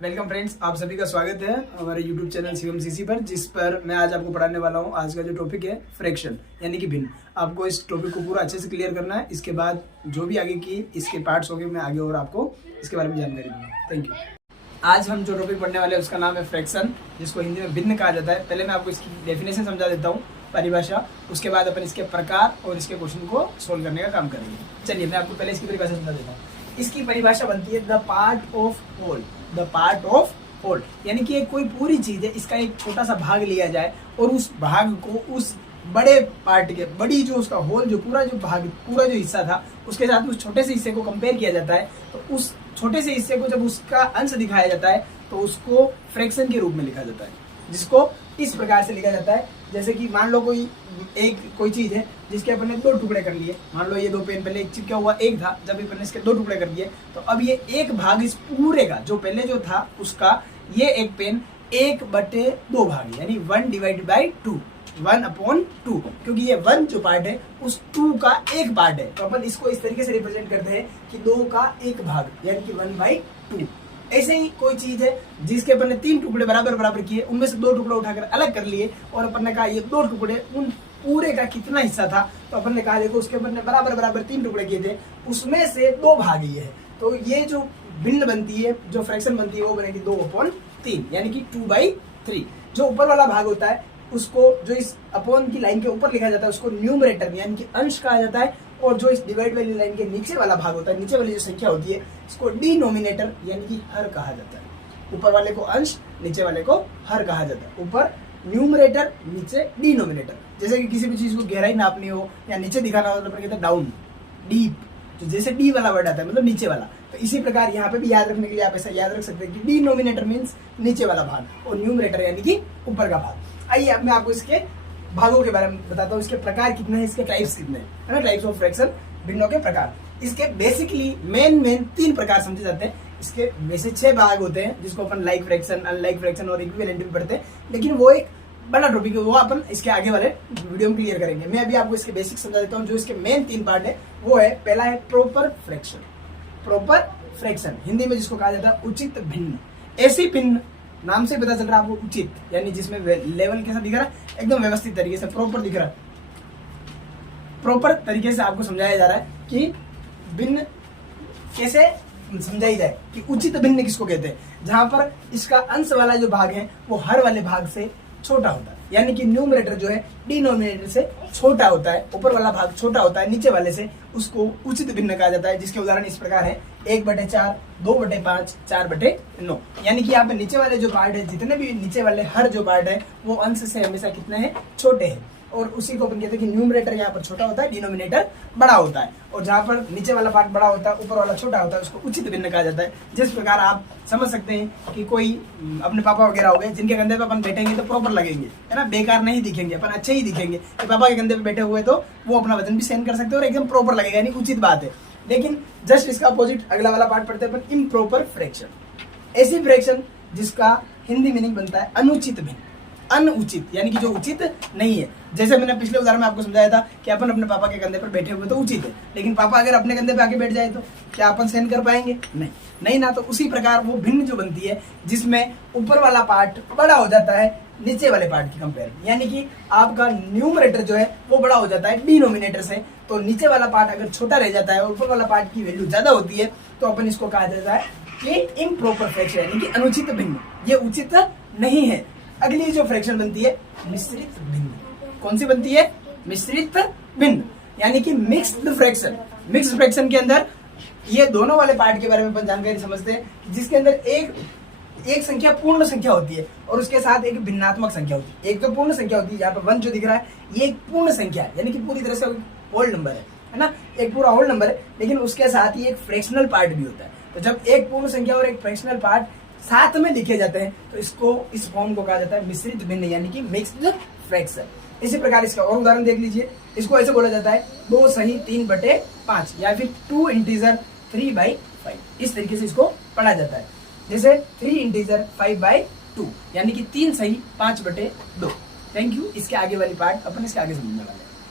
Welcome friends, आप सभी का स्वागत है हमारे यूट्यूब चैनल सीएमसीसी पर, जिस पर मैं आज आपको पढ़ाने वाला हूँ। आज का जो टॉपिक है फ्रैक्शन यानी कि भिन्न। आपको इस टॉपिक को पूरा अच्छे से क्लियर करना है। इसके बाद जो भी आगे की इसके पार्ट्स होंगे मैं आगे और आपको इसके बारे में जानकारी दूंगा। Thank you. आज हम जो टॉपिक पढ़ने वाले हैं उसका नाम है फ्रैक्शन, जिसको हिंदी में भिन्न कहा जाता है। पहले मैं आपको इसकी डेफिनेशन समझा देता हूँ, परिभाषा। उसके बाद अपन इसके प्रकार और इसके क्वेश्चन को सोल्व करने का काम करेंगे। चलिए मैं आपको पहले इसकी परिभाषा समझा देता हूँ। इसकी परिभाषा बनती है the part of whole. The part of whole यानी कि एक कोई पूरी चीज है, इसका एक छोटा सा भाग लिया जाए और उस भाग को उस बड़े पार्ट के बड़ी जो उसका होल जो पूरा जो भाग पूरा जो हिस्सा था उसके साथ उस छोटे से हिस्से को कंपेयर किया जाता है। तो उस छोटे से हिस्से को जब उसका अंश दिखाया जाता है तो उसको फ्रैक्शन के रूप में लिखा जाता है, जिसको इस प्रकार से लिखा जाता है। जैसे कि मान लो कोई चीज है जिसके अपन ने दो टुकड़े कर लिए। मान लो ये दो पेन पहले एक चिपका हुआ एक था, जब अपन ने इसके दो टुकड़े कर दिए तो अब ये एक भाग इस पूरे का जो पहले जो था उसका ये एक पेन 1/2 भाग यानी 1/2 1/2, क्योंकि ये 1 जो पार्ट है उस 2 का एक पार्ट है। तो अपन इसको इस तरीके से रिप्रेजेंट करते हैं कि 2 का एक भाग यानी कि 1/2। ऐसे ही कोई चीज है जिसके अपन ने 3 टुकड़े बराबर किए, उनमें से 2 टुकड़े उठाकर अलग कर लिए और अपन ने कहा ये 2 टुकड़े उन पूरे का कितना हिस्सा था। तो अपन ने कहा देखो उसके अपन ने बराबर 3 टुकड़े किए थे, उसमें से 2 भाग ये है। तो ये जो भिन्न बनती है, जो फ्रैक्शन बनती है, वो बनेगी 2/3 यानी कि 2/3। जो ऊपर वाला भाग होता है उसको जो इस अपॉन की लाइन के ऊपर लिखा जाता है उसको न्यूमरेटर यानी कि अंश कहा जाता है, और जो इस डिवाइड वाली लाइन के नीचे वाला भाग होता है, नीचे वाली जो संख्या होती है, इसको डिनोमिनेटर यानी कि हर कहा जाता है। ऊपर वाले को अंश, नीचे वाले को हर कहा जाता है। ऊपर न्यूमरेटर, नीचे डिनोमिनेटर। जैसे कि किसी भी चीज को गहराई नापनी हो या नीचे दिखाना हो तो अपन कहते हैं डाउन, डीप। तो जैसे डी वाला वर्ड आता है मतलब नीचे वाला, तो इसी प्रकार यहाँ पे भी याद रखने के लिए आप ऐसा याद रख सकते हैं कि डिनोमिनेटर मीन्स नीचे वाला भाग और न्यूमरेटर यानी कि ऊपर का भाग। आइए अब मैं आपको इसके भागों के बारे में बताता हूँ, इसके प्रकार कितने हैं, इसके टाइप्स कितने हैं, है ना। टाइप्स ऑफ फ्रैक्शन, भिन्नों के प्रकार। इसके बेसिकली मेन 3 प्रकार समझे जाते हैं। इसके वैसे 6 भाग होते हैं जिसको अपन लाइक फ्रैक्शन, अनलाइक फ्रैक्शन और इक्विवेलेंट भी पढ़ते हैं, लेकिन वो एक बड़ा टॉपिक है, वो अपन इसके आगे वाले वीडियो में क्लियर करेंगे। मैं अभी आपको इसके बेसिक समझा देता हूँ। जो इसके मेन 3 पार्ट है वो है, पहला है proper fraction. Proper fraction Hindi में जिसको कहा जाता है उचित भिन्न। ऐसी भिन्न नाम से पता चल रहा है आपको, उचित यानी जिसमें लेवल कैसा दिख रहा है, एकदम व्यवस्थित तरीके से प्रॉपर दिख रहा है। प्रॉपर तरीके से आपको समझाया जा रहा है कि भिन्न कैसे समझाई जाए, कि उचित भिन्न किसको कहते हैं, जहां पर इसका अंश वाला जो भाग है वो हर वाले भाग से छोटा होता है, यानी कि न्यूमरेटर जो है डिनोमिनेटर से छोटा होता है, ऊपर वाला भाग छोटा होता है नीचे वाले से, उसको उचित भिन्न कहा जाता है। जिसके उदाहरण इस प्रकार है 1/4, 2/5, 4/9। यानी कि यहाँ पे नीचे वाले जो पार्ट है, जितने भी नीचे वाले हर जो पार्ट है वो अंश से हमेशा कितने हैं, छोटे हैं। और उसी को अपन कहते हैं कि न्यूमरेटर यहाँ पर छोटा होता है, डिनोमिनेटर बड़ा होता है। और जहाँ पर नीचे वाला पार्ट बड़ा होता है, ऊपर वाला छोटा होता है, उसको उचित भिन्न कहा जाता है। जिस प्रकार आप समझ सकते हैं कि कोई अपने पापा वगैरह हो गए, जिनके कंधे पे अपन बैठेंगे तो प्रॉपर लगेंगे, है ना, बेकार नहीं दिखेंगे, अपन अच्छे ही दिखेंगे। कि पापा के कंधे पे बैठे हुए तो वो अपना वजन भी सहन कर सकते हैं और एकदम प्रॉपर लगेगा, यानी उचित बात है। लेकिन जस्ट इसका अपोजिट अगला वाला पार्ट पढ़ते हैं अपन, इम्प्रॉपर फ्रैक्शन। ऐसी फ्रैक्शन जिसका हिंदी मीनिंग बनता है अनुचित भिन्न। अनुचित यानी कि जो उचित नहीं है। जैसे मैंने पिछले उदाहरण में आपको समझाया था कि अपन अपने पापा के कंधे पर बैठे हुए तो उचित है, लेकिन पापा अगर अपने कंधे पे आके बैठ जाए तो क्या अपन सहन कर पाएंगे? नहीं ना। तो उसी प्रकार वो भिन्न जो बनती है जिसमें ऊपर वाला पार्ट बड़ा हो जाता है नीचे वाले पार्ट की कंपेयर, यानी कि आपका न्यूमरेटर जो है वो बड़ा हो जाता है डिनोमिनेटर से, तो नीचे वाला पार्ट अगर छोटा रह जाता है और ऊपर वाला पार्ट की वैल्यू ज्यादा होती है तो अपन इसको कहा जाता है कि इम्प्रॉपर फ्रैक्शन यानी कि अनुचित भिन्न। ये उचित नहीं है। अगली जो फ्रैक्शन बनती है मिश्रित भिन्न। कौन सी बनती है? मिश्रित भिन्न यानी कि मिक्स्ड फ्रैक्शन। मिक्स्ड फ्रैक्शन के अंदर ये दोनों वाले पार्ट के बारे में अपन जानकारी समझते हैं, जिसके अंदर एक संख्या पूर्ण संख्या होती है और उसके साथ एक भिन्नात्मक संख्या होती है। एक तो पूर्ण संख्या होती है, यहाँ पे 1 जो दिख रहा है ये एक पूर्ण संख्या है, यानी कि पूरी तरह से होल नंबर है ना, एक पूरा होल नंबर है, लेकिन उसके साथ ही एक फ्रैक्शनल पार्ट भी होता है। तो जब एक पूर्ण संख्या और एक फ्रैक्शनल पार्ट साथ में लिखे जाते हैं तो इसको इस फॉर्म को कहा जाता है मिश्रित भिन्न यानी कि मिक्स्ड फ्रैक्शन। इसी प्रकार इसका और उदाहरण देख लीजिए। इसको ऐसे बोला जाता है 2 सही 3/5 या फिर 2 इंटीजर 3/5। इस तरीके से इसको पढ़ा जाता है। जैसे 3 इंटीजर 5/2 यानी कि 3 सही 5/2। Thank you. इसके आगे वाली पार्ट अपन इसके आगे समझने वाले हैं।